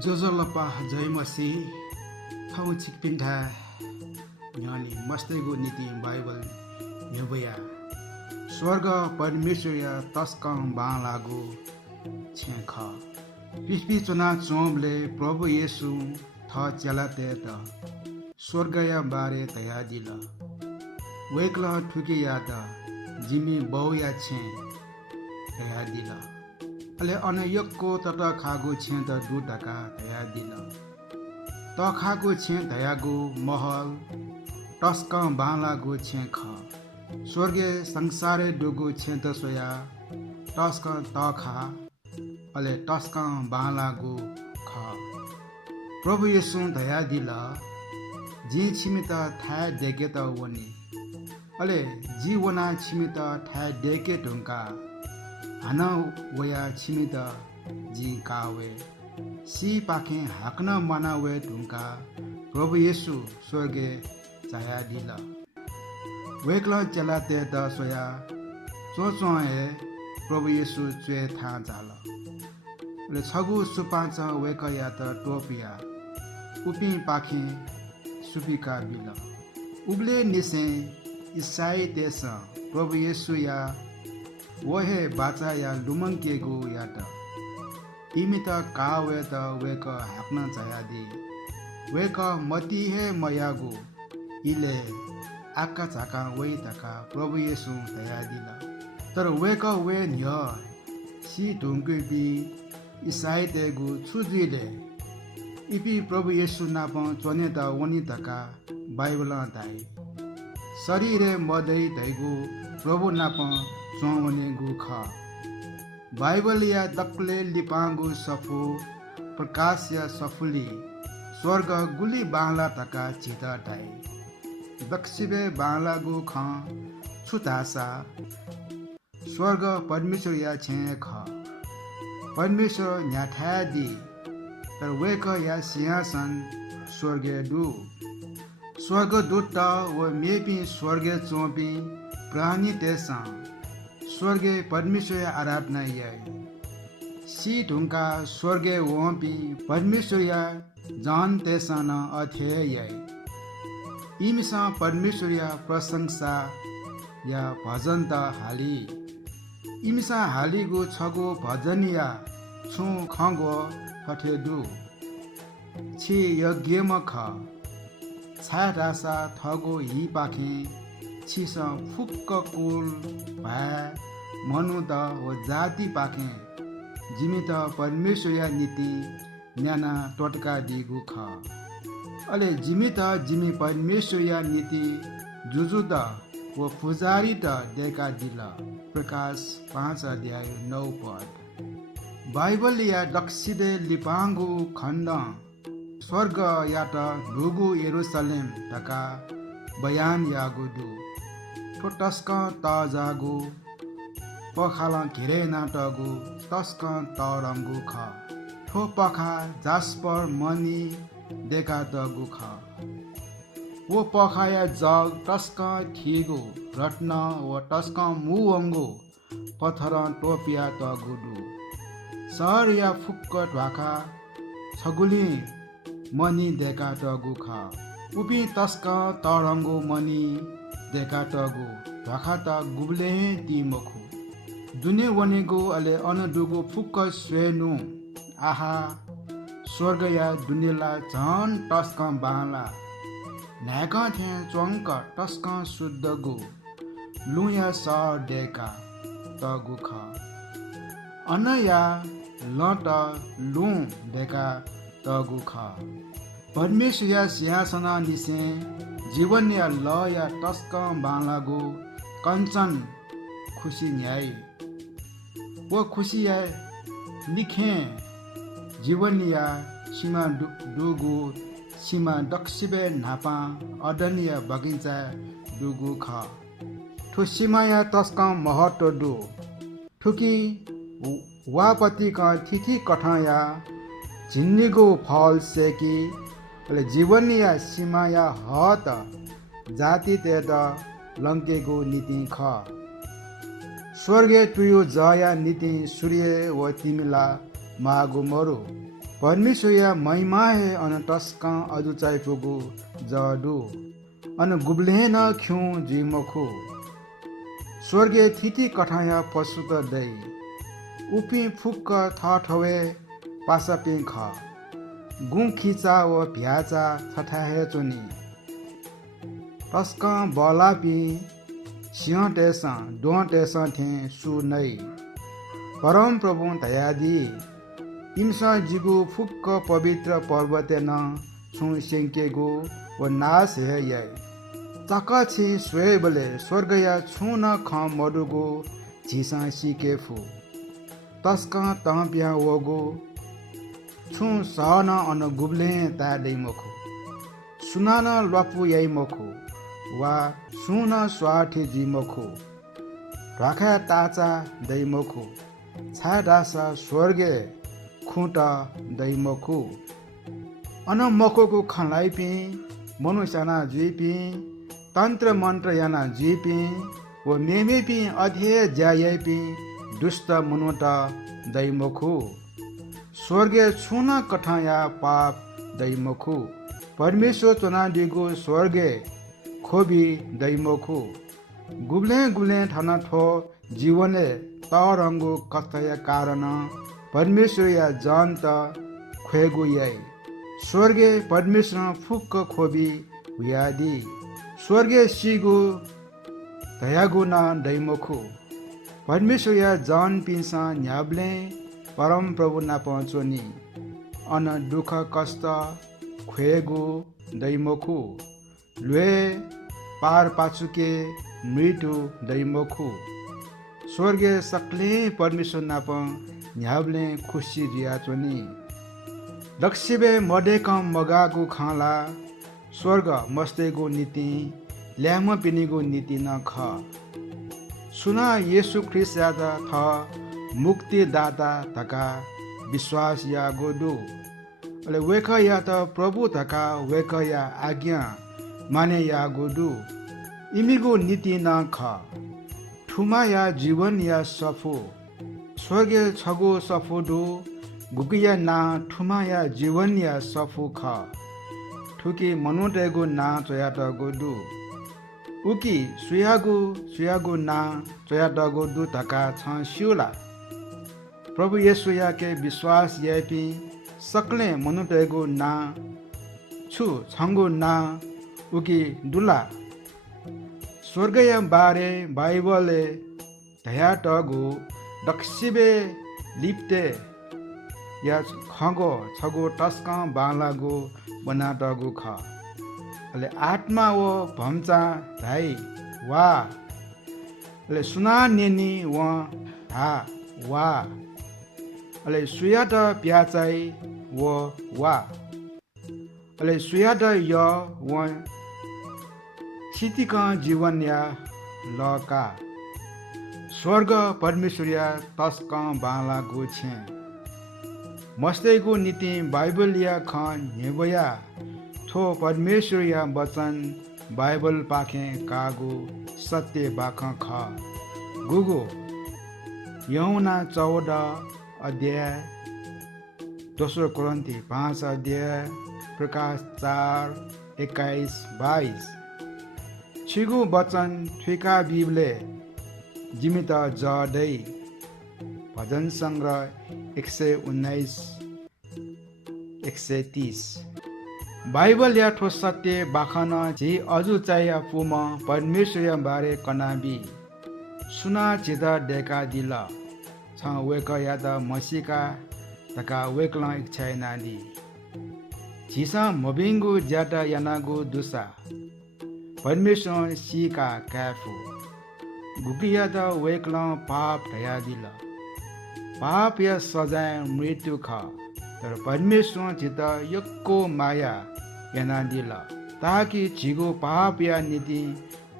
Jozolapa Jaimasi Thau Chikpinda Yani Mastego Niti Bible Nyubaya Swarga Padmeshwarya Taskang Banglago Chenka Pishpi Chuna Chomble Prabhu Yesu Tha Chalate Ta Swargaya Bare Tayadila Wekla Thukiyata Jimmy Bauya Chen Tayadila Ale anayakko tata khago chen ta du taka daya dila ta khago chen daya go mahal taska bangla go chen kha swarge sangsare dugo chen ta soya taska ta kha ale taska bangla go kha prabhu yesu daya dila ji chimita tha dege ta woni ale jiwana chimita tha dege tungka Hana waya chimita ji kawe si pakin hakna mana we dunka Prabhu Yesu swarge jaya dila wekla chalate da soya chon he Prabhu Yesu chwe tha jala le chagu supancha wekaya ta topia upi pakin supika bila uble nise isai desa Prabhu Yesu ya Wohe baca ya lumang kego yata. Imita kawe ta weka hakna jayadi. Weka mati he mayago. Ile akka chaka wei taka Prabhu Yesu jayadila. Tar weka we nya si dungke bi isai tegu chudile. Ipi Prabhu Yesu napang chone ta woni taka Bible dai. Sarire madai daigu Prabhu napang Chongone Gukha Bible ya dakle lipangu safu prakasya safuli swarga guli bangla taka chita dai dakshibe bangla gukha chutasa swarga padmeshwarya chen kha padmeshwar nyathadi tar weka ya siyasan swarge du swarga dutta wa mepi swarge chompi prani tesa स्वर्गे परमेश्वर आराधना याय C ढुंका स्वर्गे वोंपी परमेश्वर या जान तेसन अध्यय याय इमिसा परमेश्वर या प्रशंसा या भजन त हाली इमिसा हालीगो छगो भजन या छु खंगो ठठे दु छि यज्ञम ख छा रासा थगो हि पाखे छिस फुक्क कुल भा मनुद हो जाति पाखे जिमित परमेश्वरया नीति न्याना टटका दिगु ख अले जिमित जिमि परमेश्वरया नीति जुजुद वो पुजारी त देका दिल प्रकाश 5 अध्याय 9 पद बाइबल या दक्षिदे लिपांगु खण्ड स्वर्ग यात लुगु यरुशलेम तका बयान यागुदु टस्क ताजागु पखाला घेरे नाटगु तस्क तरंगु ख ठो पखा जास्पर मनी देखा तगु ख वो पखाया जग तस्क खिगु रत्न वो तस्क मुवंगु पत्थर टोपिया तगुदु सहर या फुक्क ढाका छगुली मनी देखा तगु ख उपी तस्क तरंगु मनी देखा तगु ढाका त गुबले ती मखु दुने वनेगो अले अनदुगो फुक्क स्वेनु आहा स्वर्ग या दुनेला झन टस्क बाला नाका थे चंक टस्क शुद्धगु लुया स देका तगु ख अनया लट लु देका तगु ख परमेश्वर या सिंहासन निसे जीवन या ल या टस्क बालागु कंचन खुशी न्याय वो खुशी या लिखे जीवन या सीमा डुगु सीमा दक्षिबे नापा अदनीय बगिंचा डुगु ख ठु सीमा या तस्क महत्व दु ठुकी वापति का थिथि कठा या झिन्नीगु फल सेकी जीवन या सीमा या हत जाति तेद लंकेगु नीति ख स्वर्गे तुयो जया नीति सूर्य व तिमिला मागु मरु परमेश्वर या महिमा है अन टस्का अजुचाइ पुगु जडु अन गुब्ले न ख्यु जिमखु स्वर्गे थिति कठाया पशुत दै उपी फुक्क थठवे पासा पिङ ख गुं खिचा व भ्याचा छठाहे चुनी टस्का बलापी सिंह टेसा डों टेसा थे सु नै परम प्रभु दयादी इम्सा जिगु फुक्क पवित्र पर्वते न छु सेंकेगु व नास है ये तकछि स्वेबले स्वर्गया छु न ख मडुगु झिसा सिकेफु तस्का तहप्या वगु छु सहन अन गुब्ले ता दैमखु सुनान लपु याइ मखु वा सुन स्वाठी जिमखु ढाका ताचा दैमखु छाडासा स्वर्गे खुटा दैमखु अन मखोको खलाई पि मनुष्यना जुइपि तन्त्र मन्त्र याना जुइपि व मेमे पि अधे ज्यायै पि दुष्ट मनुटा दैमखु स्वर्गे छुना कठाया पाप दैमखु परमेश्वर चना दिगु स्वर्गे खोबी दैमखु गुब्ले गुब्ले ठाना ठो जीवने तरंगु कथया कारण परमेश्वर या जानत खुएगु याई स्वर्गे परमेश्वर फुक्क खोबी हुयादी स्वर्गे सिगु दयागु न दैमखु परमेश्वर या जान पिंसा न्याब्ले परम प्रभु ना पहुँचोनी अन दुख कष्ट खुएगु दैमखु लुए पार पाचुके मृत्यु दैमखु स्वर्गे सक्ले परमेश्वर नाप न्याब्ले खुसी रिया चोनी दक्षिबे मडेकम मगागु खाला स्वर्ग मस्तेगु नीति ल्याम पिनिगु नीति न ख सुना येशु ख्रिस्ट यादा थ मुक्तिदाता तका विश्वास या गोदु अले वेक या त प्रभु तका वेक या आज्ञा माने या गोदु इमिगु नीति न ख ठुमा या जीवन या सफु स्वर्गे छगु सफुडु गुकिया ना ठुमा या जीवन या सफु ख ठुकी मनुटेगु ना चोयाट गोदु उकी सुयागु ना चोयाट गोदु तका छ सिउला प्रभु येशु याके विश्वास यापि सक्ले मनुटेगु ना छु छंगु ना उकी दुला स्वर्गया बारे बाइबलले धयाटगु दक्षिबे लिप्ते या खगो छगो टस्का बालागु बनाटगु ख अले आत्मा वो भम्चा धाइ वा अले सुना नेनी व हा वा अले सुयाट प्याचाइ वो वा अले सुयाट य व क्षितिका जीवन या लका स्वर्ग परमेश्वरिया तस्का बालागु छे मस्तेगु नीति बाइबलिया खान हेबया थो परमेश्वरिया वचन बाइबल पाखे कागु सत्य बाख ख गुगु यौना 14 अध्याय दोस्रो कोरिन्थी 5 अध्याय प्रकाश 4 21 22 छिगु वचन ठिका बिबले जिमित जडै भजन संग्रह 119 130 बाइबल या ठो सत्य बाखन झी अजु चाहिए पुम परमेश्वर बारे कनाबी सुना चिदा डेका दिल छ वेक या त मसिका तका वेकला इच्छा नादी झिसा मबिंगु ज्याटा यानागु दुसा परमेश्वर सिका काफु गुकिया त वेकला पाप ढया दिल पाप या सजाय मृत्यु ख तर परमेश्वर चित यक्को माया याना दिल ताकि झिगो पाप या नीति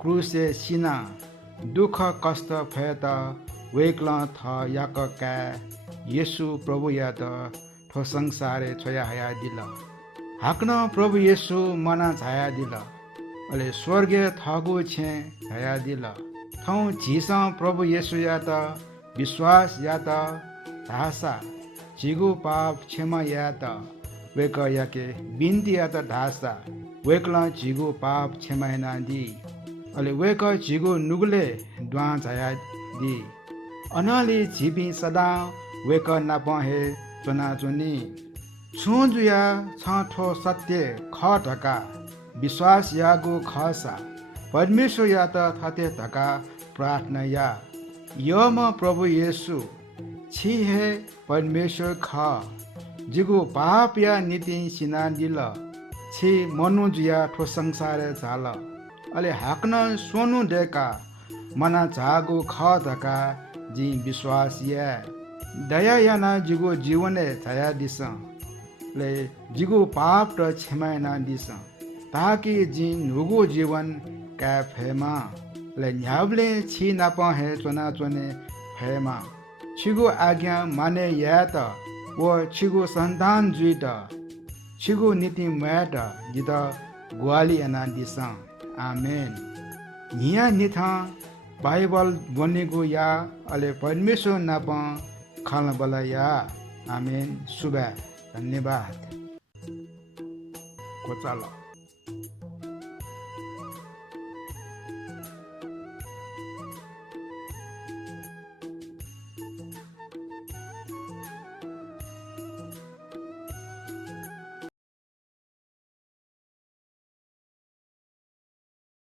क्रुसे सिना दुख कष्ट फयत वेकला थ याक का येशु प्रभु या त ठो संसारे छोया हया दिल हाक्न प्रभु येशु मना छाया दिल अले स्वर्गे थगु छे हया दिल थौ झिसा प्रभु येशु या त विश्वास या त भाषा जिगु पाप क्षमा यात वेक याके बिन्ती यात ढासा वेकला जिगु पाप क्षमा नादी अले वेक जिगु नुगले द्वा झाया दी अनाली जिबी सदा वेक नाप हे चुना चुनी छुजुया छठो सत्य ख ढका विश्वास यागु खसा परमेश्वर या त थाते ढका प्रार्थना या यम प्रभु येशु छी हे परमेश्वर ख जिगु पाप या नीति सिना दिल छी मनुजुया ठो संसार झाल अले हाक्न सोनु डेका मना झागु ख धका जी विश्वास या दया याना जिगु जीवने छाया दिस ले जिगु पाप र क्षमा ना दिस ताकि जी नुगु जीवन का फेमा ले न्यावले छी नाप हे चोना चोने फेमा छिगु आज्ञा माने या त वो छिगु संतान जुइट छिगु नीति मैट जित ग्वाली अना दिस आमेन निया निथा बाइबल बनेको या अले परमेश्वर नाप खाल्न बला या आमेन शुभ धन्यवाद कोचाल